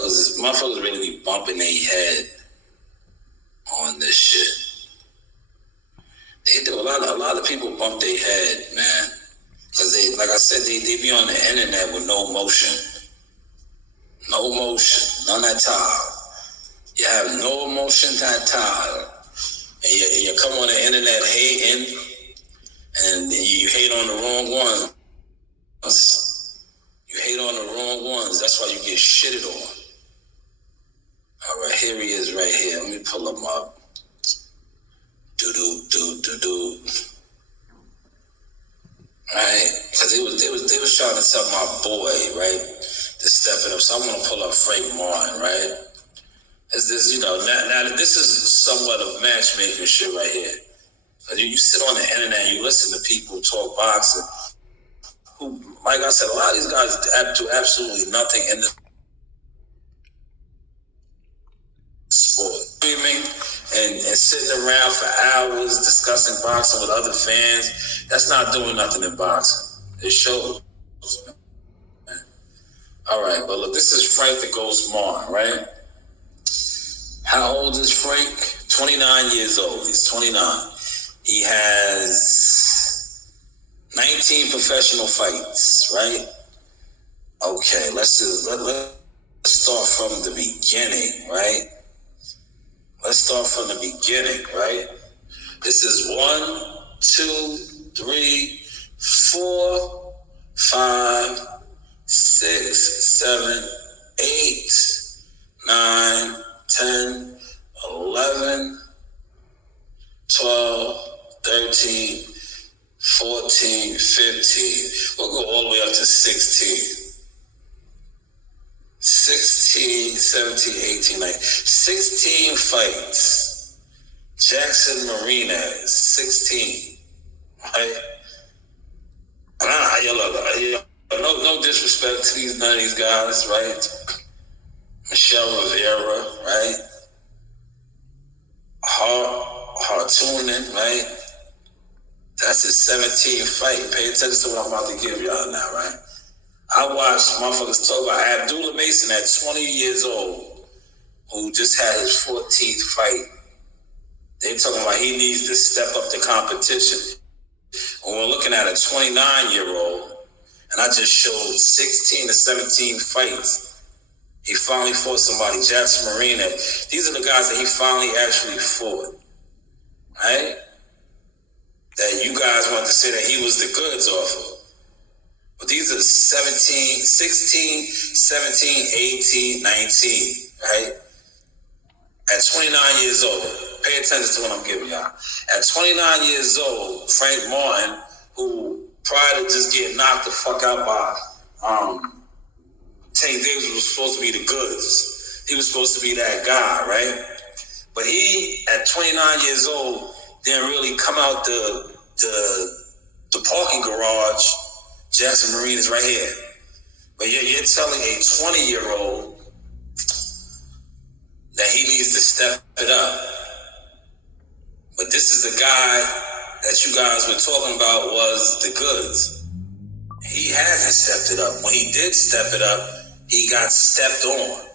motherfuckers really be bumping their head on this shit. They do. A lot of people bump their head, man. Because they, like I said, they be on the internet with no motion. No motion. None at all. You have no emotion at all. And you come on the internet hating, and you hate on the wrong ones. You hate on the wrong ones. That's why you get shitted on. All right, here he is right here. Let me pull him up. Do. Right? Because they was trying to tell my boy, right, to step it up. So I'm going to pull up Frank Martin, right? Is this, now that this is somewhat of matchmaking shit right here. You sit on the internet and you listen to people talk boxing who, like I said, a lot of these guys do absolutely nothing in the sport. Streaming and sitting around for hours discussing boxing with other fans, that's not doing nothing in boxing. It shows. All right, but look, this is Frank the Ghost Martin, right? How old is Frank? 29 years old. He's 29. He has 19 professional fights, right? Okay, let's start from the beginning, right? Let's start from the beginning, right? This is 1, 2, 3, 4, 5, 6, 7, 8, 9, 10, 11, 12, 13, 14, 15. We'll go all the way up to 16. 16, 17, 18, 19. 16 fights. Jackson Martinez, 16. Right? No disrespect to none of these guys, right? Michelle Rivera, right? Hartunen, right? That's his 17th fight. Pay attention to what I'm about to give y'all now, right? I watched motherfuckers talk about Abdullah Mason at 20 years old, who just had his 14th fight. They talking about he needs to step up the competition. When we're looking at a 29-year-old, and I just showed 16 to 17 fights, he finally fought somebody, Jackson Martinez. These are the guys that he finally actually fought, right? That you guys want to say that he was the goods off of. But these are 17, 16, 17, 18, 19, right? At 29 years old, pay attention to what I'm giving y'all. At 29 years old, Frank Martin, who prior to just getting knocked the fuck out by Tank Davis, was supposed to be the goods. He was supposed to be that guy, right? But he, at 29 years old, didn't really come out the parking garage. Jackson Martinez right here. But you're telling a 20-year-old that he needs to step it up. But this is the guy that you guys were talking about was the goods. He hasn't stepped it up. When he did step it up, he got stepped on.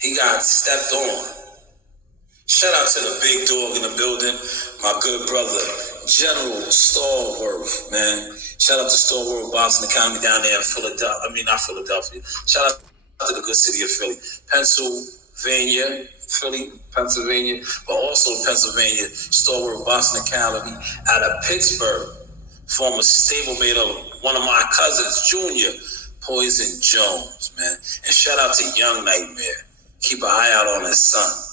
He got stepped on. Shout out to the big dog in the building, my good brother, General Stallworth, man. Shout out to Stallworth Boxing Academy down there in Philadelphia. I mean, not Philadelphia. Shout out to the good city of Philly. Pennsylvania, but also Pennsylvania, Stallworth Boxing Academy out of Pittsburgh. Former stablemate of one of my cousins, Junior Poison Jones, man. And shout out to Young Nightmare. Keep an eye out on his son.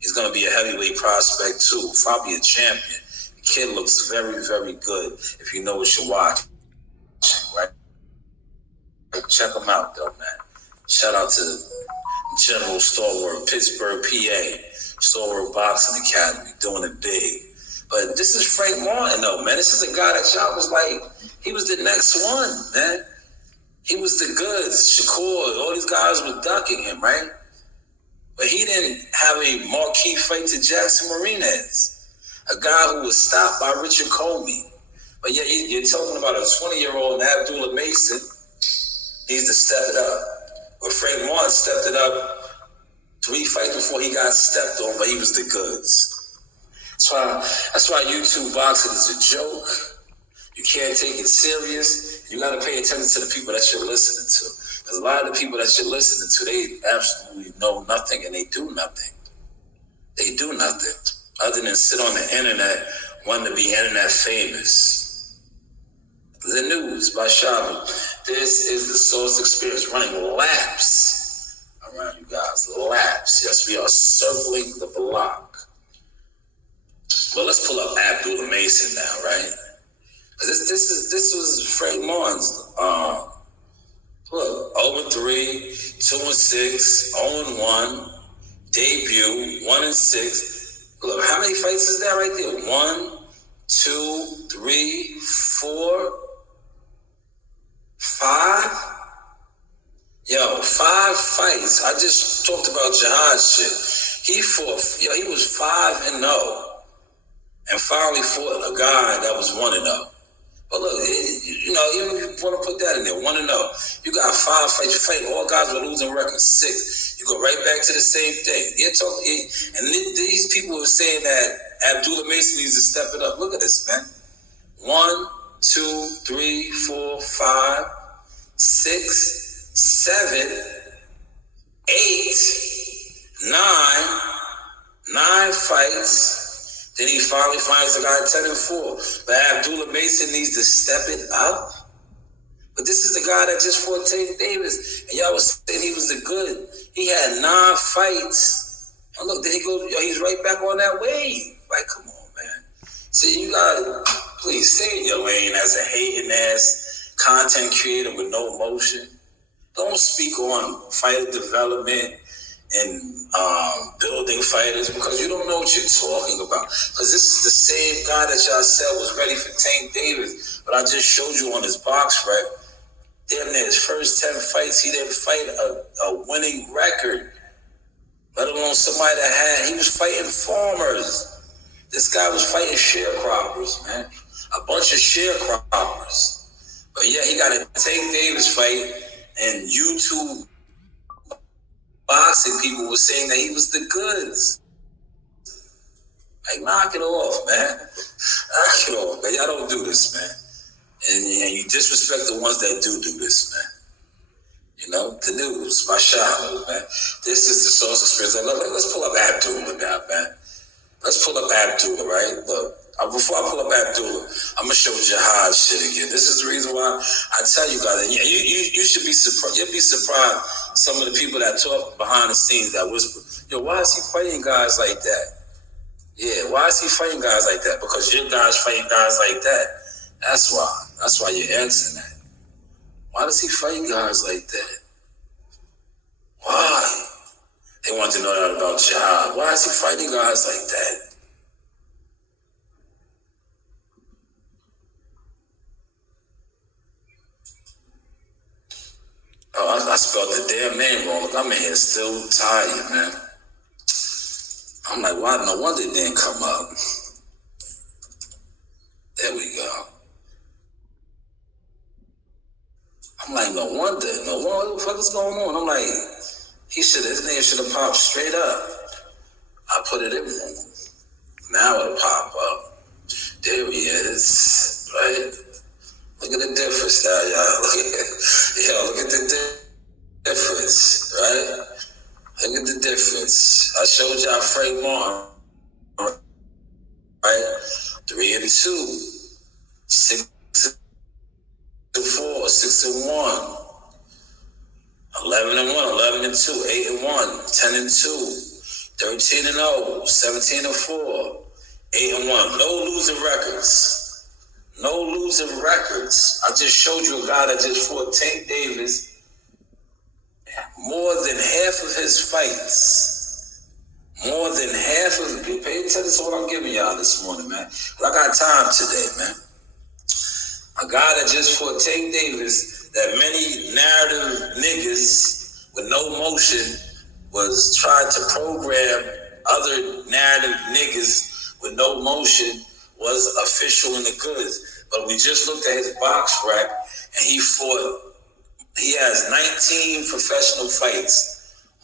He's going to be a heavyweight prospect, too. Probably a champion. The kid looks very, very good if you know what you're watching, right? Check him out, though, man. Shout out to General Stallworth, Pittsburgh, PA. Stallworth Boxing Academy, doing it big. But this is Frank Martin, though, man. This is a guy that y'all was like, he was the next one, man. He was the goods. Shakur, all these guys were ducking him, right? But he didn't have a marquee fight to Jackson Martinez, a guy who was stopped by Richard Comey. But yet you're talking about a 20-year-old Abdullah Mason needs to step it up. But Frank Martin stepped it up 3 fights before he got stepped on, but he was the goods. That's why YouTube boxing is a joke. You can't take it serious. You got to pay attention to the people that you're listening to. Because a lot of the people that you're listening to, they absolutely know nothing and they do nothing. They do nothing other than sit on the internet wanting to be internet famous. The News by Shanewz. This is the Source Experience running laps around you guys. Laps. Yes, we are circling the block. But let's pull up Abdullah Mason now, right? This was Frank Martin's look, 0-3, 2-6, 0-1, debut, 1-6. Look, how many fights is that right there? 1, 2, 3, 4, 5. Yo, 5 fights. I just talked about Jahi's shit. He was 5-0, and finally fought a guy that was 1-0. But look, you know, even if you want to put that in there, 1-0, you got 5 fights. You fight all guys with losing records, 6. You go right back to the same thing. And these people were saying that Abdullah Mason needs to step it up. Look at this, man. 1, 2, 3, 4, 5, 6, 7, 8, 9 fights. Then he finally finds the guy 10-4. But Abdullah Mason needs to step it up. But this is the guy that just fought Tank Davis. And y'all was saying he was the good. He had 9 fights. And look, then he's right back on that wave. Like, come on, man. See, you gotta, please stay in your lane as a hating ass content creator with no emotion. Don't speak on fighter development and building fighters because you don't know what you're talking about. Because this is the same guy that y'all said was ready for Tank Davis, but I just showed you on his box rep. Damn near his first 10 fights, he didn't fight a winning record, let alone somebody that he was fighting farmers. This guy was fighting sharecroppers, man. A bunch of sharecroppers. But yeah, he got a Tank Davis fight, and YouTube boxing people were saying that he was the goods. Like, knock it off, man. Knock it off, man. Y'all don't do this, man. And you disrespect the ones that do this, man. You know, the News, my Shanewz, man. This is the Source Experience. Let's pull up Abdullah now, man. Let's pull up Abdullah, right? Look, before I pull up Abdullah, I'm gonna show Jahi's shit again. This is the reason why I tell you guys that you should be surprised. You'll be surprised some of the people that talk behind the scenes that whisper, yo, why is he fighting guys like that? Yeah, why is he fighting guys like that? Because your guys fighting guys like that. That's why. That's why you're answering that. Why does he fight guys like that? Why? They want to know that about Jahi. Why is he fighting guys like that? Oh, I spelled the damn name wrong. Look, I'm in here still tired, man. I'm like, why? No wonder it didn't come up. There we go. I'm like, no wonder. What the fuck is going on? I'm like, his name should have popped straight up. I put it in wrong. Now it'll pop up. There he is, right? Look at the difference now, y'all. Look at the difference, right? Look at the difference. I showed y'all Frank Martin, right? 3-2, 6-4, 6-1, 11-1, 11-2, 8-1, 10-2, 13-0, 17-4, 8-1. No losing records. No losing records. I just showed you a guy that just fought Tank Davis. More than half of his fights. More than half of it. Pay attention to what I'm giving y'all this morning, man. I got time today, man. A guy that just fought Tank Davis, that many narrative niggas with no motion was trying to program other narrative niggas with no motion was official in the goods. But we just looked at his box rack and he fought He has 19 professional fights.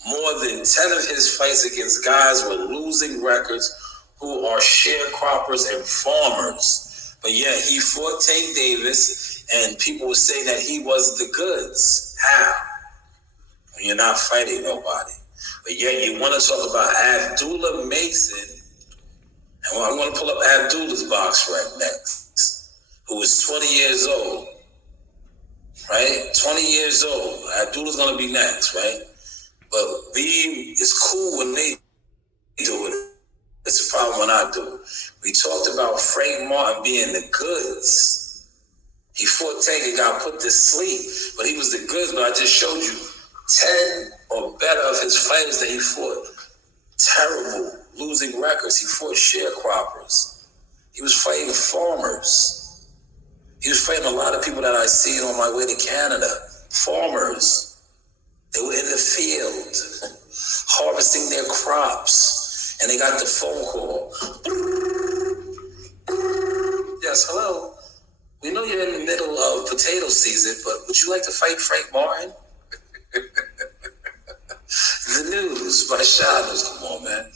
More than 10 of his fights against guys with losing records who are sharecroppers and farmers. But yet he fought Tank Davis, and people were saying that he was the goods. How? When you're not fighting nobody. But yet you want to talk about Abdullah Mason, and I'm going to pull up Abdullah's box rank next, who is 20 years old, right? 20 years old. Abdullah's going to be next, right? But Beam is cool when they do it. It's a problem when I do it. We talked about Frank Martin being the goods. He fought Tank and got put to sleep, but he was the goods. But I just showed you 10 or better of his fighters that he fought. Terrible, losing records. He fought sharecroppers. He was fighting farmers. He was fighting a lot of people that I seen on my way to Canada. Farmers. They were in the field, harvesting their crops, and they got the phone call. Yes, hello. We know you're in the middle of potato season, but would you like to fight Frank Martin? The News by Shanewz. Come on, man.